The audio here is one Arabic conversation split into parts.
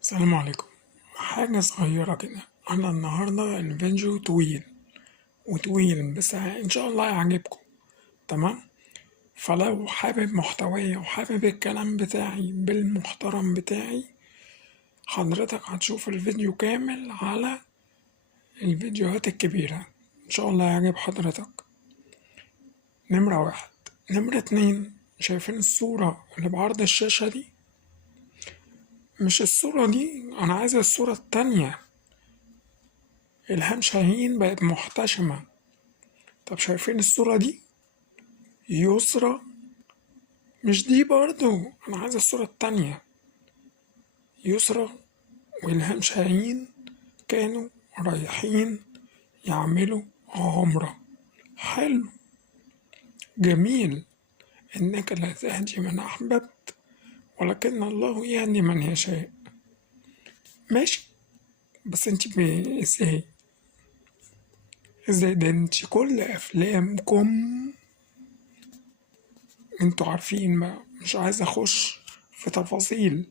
السلام عليكم. حاجة صغيرة كده، أنا النهاردة الفيديو طويل بس إن شاء الله يعجبكم. تمام. فلو حابب محتوية وحابب الكلام بتاعي بالمحترم بتاعي، حضرتك هتشوف الفيديو كامل على الفيديوهات الكبيرة. إن شاء الله يعجب حضرتك. نمرة واحد. نمرة اتنين، شايفين الصورة اللي بعرض الشاشة دي؟ مش الصورة دي، أنا عايز الصورة التانية. إلهام شاهين بقت محتشمة. طب شايفين الصورة دي؟ يسرى. مش دي برضو، أنا عايز الصورة التانية. يسرى وإلهام شاهين كانوا رايحين يعملوا عمرة. حلو، جميل. إنك لا تهدي من أحببت ولكن الله يهدي من يشاء. ماشي. بس ازاي ده انت كل أفلامكم انتوا عارفين بقى، مش عايز أخش في تفاصيل.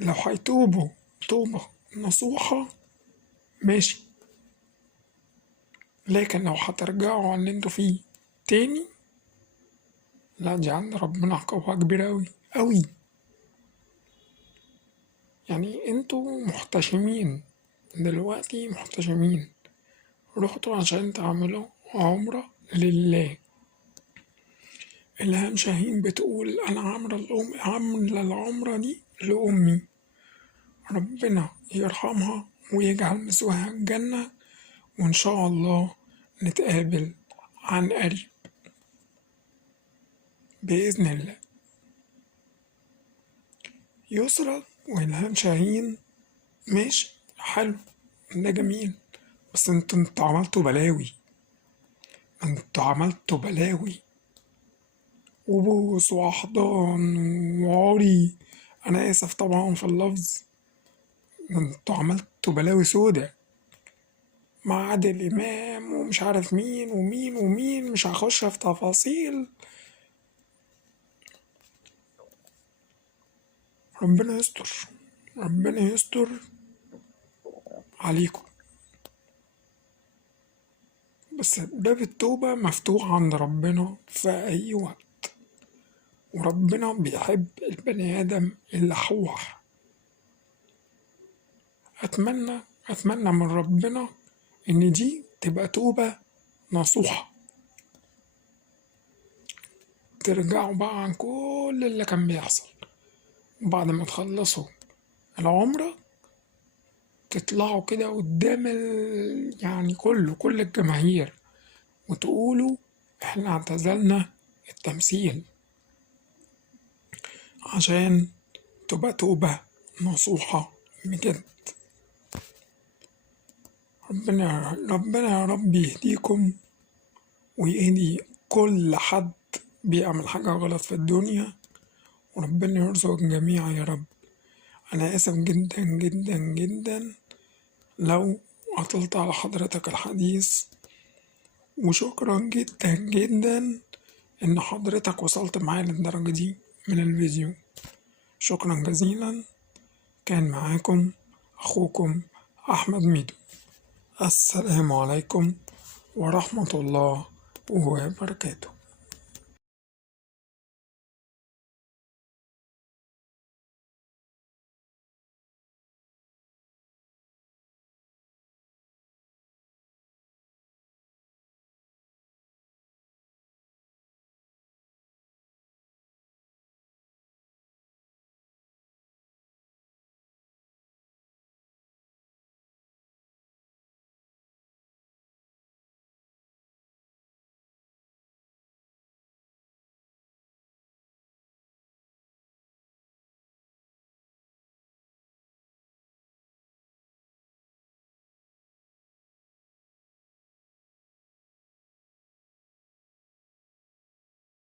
لو هيتوبوا توبة نصوحة ماشي، لكن لو هترجعوا على اللي انتوا فيه تاني، لا دي عند ربنا عقابها كبيرة أوي أوي. يعني انتوا محتشمين دلوقتي، محتشمين رحتوا عشان تعملوا عمرة لله. إلهام شاهين بتقول أنا عاملة العمرة دي لأمي، ربنا يرحمها ويجعل مثواها الجنة، وإن شاء الله نتقابل عن قريب بإذن الله. يسرى وإلهام شاهين ماشي، حلو، ده جميل. بس انتوا عملتوا بلاوي، انتوا عملتوا بلاوي وبوس وأحضان وعري. أنا آسف طبعا في اللفظ. انتوا عملتوا بلاوي سودا مع عادل إمام ومش عارف مين ومين ومين، مش هخش في تفاصيل. ربنا يستر، ربنا يستر عليكم. بس باب التوبة مفتوح عند ربنا في أي وقت، وربنا بيحب البني آدم اللحوح. أتمنى من ربنا إن دي تبقى توبة نصوحة، ترجعوا بقى عن كل اللي كان بيحصل. بعد ما تخلصوا العمرة تطلعوا كده قدام يعني كل الجماهير وتقولوا احنا اعتزلنا التمثيل، عشان تبقى توبة نصوحة بجد. ربنا يا رب يهديكم ويهدي كل حد بيعمل حاجة غلط في الدنيا، وربنا يرزق الجميع يا رب. أنا آسف جدا جدا جدا لو عطلت على حضرتك الحديث، وشكرا جدا جدا إن حضرتك وصلت معايا للدرجة دي من الفيديو. شكرا جزيلا. كان معاكم أخوكم أحمد ميدو. السلام عليكم ورحمة الله وبركاته.